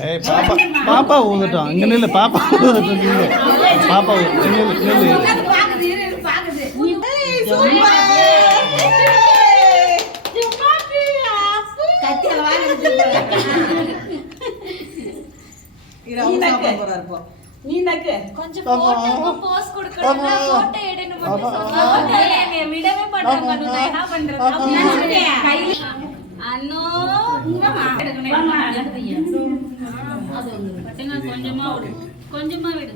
ஏய் பாப்பா பாப்பா ஊதட்டும் இங்க நில்லு பாப்பா ஊதட்டும் நில்லு பாப்பா நில்லு நில்லு கொஞ்சம் போட்டோக்கு போஸ் கொடுக்கணும் போட்டோ எடுன்னு மட்டும் சொன்னா என்னை விடவே மாட்டாங்க நான் என்ன பண்றது அண்ணோ கொஞ்சமா விடு கொஞ்சமா விடு